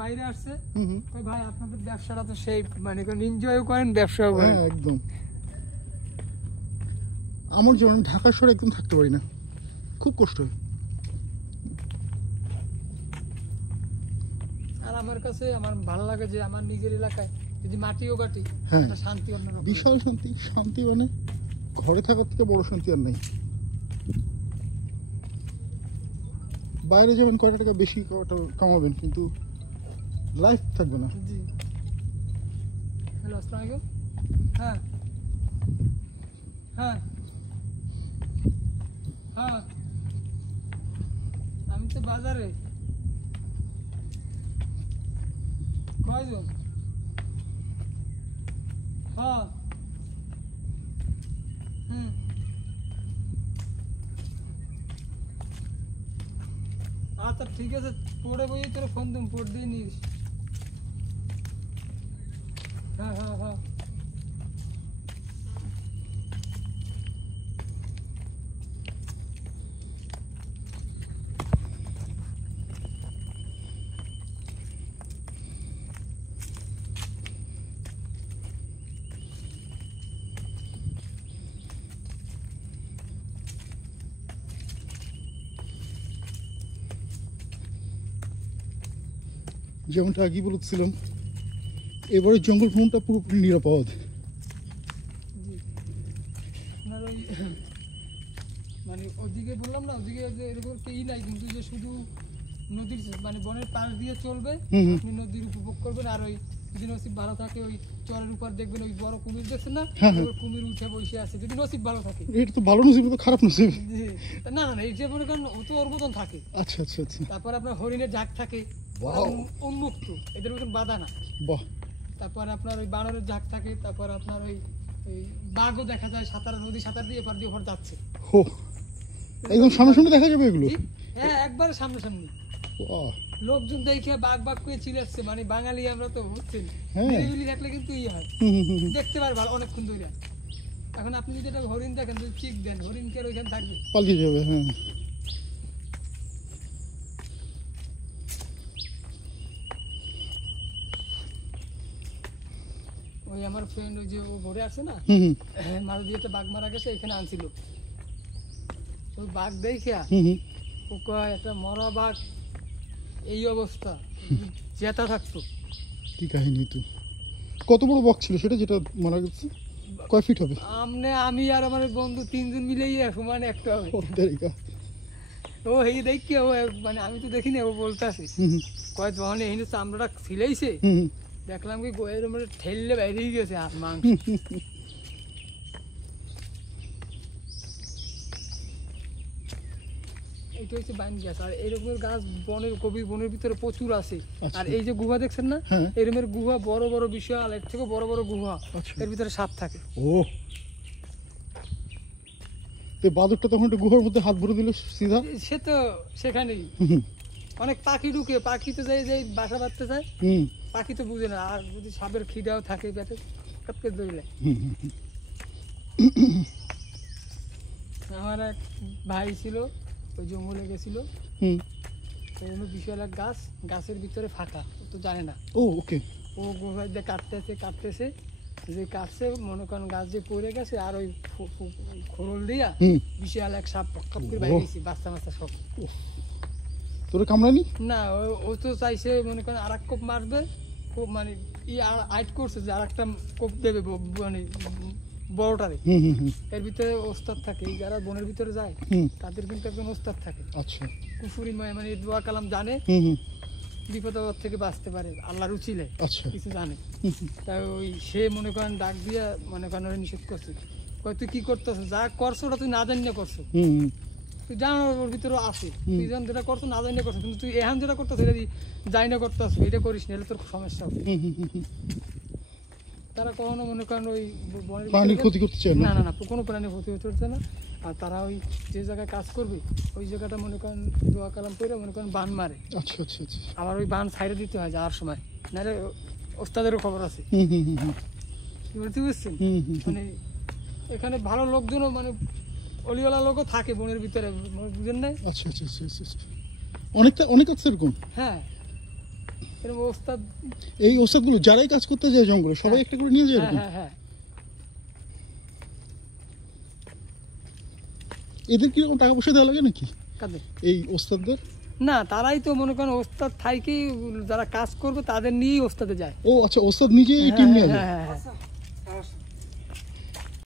বাইরে আসছে, ভাই আপনাদের ব্যবসাটা তো সেই মানে এনজয়ও করেন ব্যবসাও করেন। একদম। আমার যেমন ঢাকা শহরে একদম থাকতে পারি না, খুব কষ্ট হয়। আর আমার কাছে আমার ভালো লাগে যে আমার নিজের এলাকায় যদি মাটিও কাটি, একটা শান্তি অন্যরকম, বিশাল শান্তি। শান্তি মানে ঘরে থাকার থেকে বড় শান্তি আর নেই। বাইরে যাবেন কয়টা টাকা বেশি কামাবেন, কিন্তু লাইফ থাকবে না। জি। হ্যালো, আসসালামু আলাইকুম। হ্যাঁ হ্যাঁ হ্যাঁ, আমি তো বাজারে। কয়জন? হ্যাঁ। আচ্ছা ঠিক আছে, পরে বই তোর ফোন তুমি পড়ে দিয়ে নিস। হ্যাঁ হ্যাঁ হ্যাঁ। যেমনটা আগেই বলেছিলাম, এবারে জঙ্গল ভ্রমণটা পুরোপুরি নিরাপদ। আপনার ওই মানে ওদিকে বললাম না, ওদিকে যে এরকম ই নাই, কিন্তু যে শুধু নদীর মানে বনের পাশ দিয়ে চলবে, আপনি নদীর উপভোগ করবেন। আর ওই যদি নসিব ভালো থাকে, ওই চরের উপর দেখবেন ওই বড় কুমির দেখছেন না, কুমির উঠে বসে আছে, যদি নসিব ভালো থাকে। এটা তো ভালো নসিব, তো খারাপ নসিব। না না না, এই যে মনে করেন ও তো ওর মতন থাকে। আচ্ছা আচ্ছা আচ্ছা। তারপর আপনার হরিণের ঝাঁক থাকে, উন্মুক্ত, এদের মতন বাধা না। বাহ। তারপর আপনার ওই বানরের ঝাঁক থাকে, তারপর আপনার ওই বাঘও দেখা যায়, সাঁতার নদী সাঁতার দিয়ে এপার দিয়ে ওপর যাচ্ছে। হো, একদম সামনাসামনি দেখা যাবে এগুলো? হ্যাঁ, একবারে সামনাসামনি। লোকজন দেখে বাঘ বাঘ করে চিল্লাচ্ছে, মানে বাঙালি আমরা তো বুঝছেন, নিরিবিলি থাকলে কিন্তু ই হয়, দেখতে পারবে অনেকক্ষণ ধরে। এখন আপনি যদি একটা হরিণ দেখেন, যদি চিক দেন, হরিণ কে ওইখানে থাকবে, পালিয়ে যাবে। হ্যাঁ, ওই আমার ফ্রেন্ড ওই যে ও ঘুরে আসছে না, মাঝে দিয়ে একটা বাঘ মারা গেছে, এখানে আনছিল। ওই বাঘ দেখিয়া ও কয় একটা মরা বাঘ এই অবস্থা, জেতা থাকতো। কি কাহিনী! তো কত বড় বাঘ ছিল সেটা, যেটা মারা গেছে? কয় ফিট হবে? আমি আর আমার বন্ধু তিনজন মিলেই সমান একটা হবে। ও এই দেখি, ও মানে আমি তো দেখিনি, ও বলতেছে কয় যখন এই চামড়াটা ছিলাইছে, দেখলাম কি এরকম ঠেললে বাইরে গেছে আর মাংস। এটা হচ্ছে বাইন গাছ, আর এরকম গাছ বনের গভীর বনের ভিতরে প্রচুর আছে। আর এই যে গুহা দেখছেন না, এরকমের গুহা বড় বড় বিশাল, এর থেকে বড় বড় গুহা, এর ভিতরে সাপ থাকে। ও, বাদরটা তখন একটা গুহার মধ্যে হাত ভরে দিল সিধা, সে তো সেখানেই অনেক পাখি ঢুকে, পাখি তো যাই যাই বাসা বাঁধতে চায়, পাখি তো বুঝে না। আর যদি সাপের খিদাও থাকে পেটে, কাপকে ধরলে। আমার এক ভাই ছিল, ওই জঙ্গলে গেছিল, বিশাল এক গাছ, গাছের ভিতরে ফাঁকা, ও তো জানে না। ও ওকে। ও গোড়ায় দিয়ে কাটতেছে, যে কাটছে মনে করেন গাছ যে পড়ে গেছে, আর ওই খোলল দিয়া বিশাল এক সাপ কাপ করে বাইরে গেছে, বাচ্চা বাচ্চা সব। তোরে কামড়ানি? না, ও তো চাইছে মনে করেন আর এক কোপ মারবে, মানে আইট করছে যে আর একটা কোপ দেবে, মানে বড়টারে। এর ভিতরে ওস্তাদ থাকে, যারা বনের ভিতরে যায় তাদের কিন্তু একজন ওস্তাদ থাকে। আচ্ছা। কুফুরিময় মানে দোয়া কালাম জানে, বিপদ আপদ থেকে বাঁচতে পারে, আল্লাহর উচিলে কিছু জানে। তাই ওই সে মনে করেন ডাক দিয়ে মনে করেন নিষেধ করছে, তুই কি করতেছ, যা করছো ওটা তুই না জানিয়ে করছো, তুই জানো ওর ভিতরে আছে, তুই যেটা করছো না জানিয়ে করছো, কিন্তু তুই এখন যেটা করতেছ এটা যাই না করতেছ, এটা করিস না, তোর সমস্যা হবে। তারা কখনো মনে করেন ওই প্রাণীর ক্ষতি করতে চায় না, না না, কোনো প্রাণীর ক্ষতি করতে না। আর তারা ওই যে জায়গায় কাজ করবে ওই জায়গাটা মনে করেন দোয়া কালাম করে মনে করেন বান মারে। আচ্ছা আচ্ছা আচ্ছা। আবার ওই বান সাইডে দিতে হয় যাওয়ার সময়, নাহলে ওস্তাদেরও খবর আছে। বুঝতে পারছেন? মানে এখানে ভালো লোকজনও, মানে অলিওয়ালা লোকও থাকে বনের ভিতরে, বুঝেন না? আচ্ছা আচ্ছা আচ্ছা আচ্ছা। অনেক আছে এরকম। হ্যাঁ, এরকম ওস্তাদ। এই ওস্তাদগুলো যারাই কাজ করতে যায় জঙ্গলে সবাই একটা করে নিয়ে যায় এরকম? হ্যাঁ হ্যাঁ। এদের কিরকম টাকা পয়সা দেওয়া লাগে নাকি কাদের? এই ওস্তাদদের? না, তারাই তো মনে করেন ওস্তাদ থাইকেই যারা কাজ করবে তাদের নিয়েই ওস্তাদে যায়। ও আচ্ছা, ওস্তাদ নিজেই টিম নিয়ে যায়? হ্যাঁ হ্যাঁ হ্যাঁ।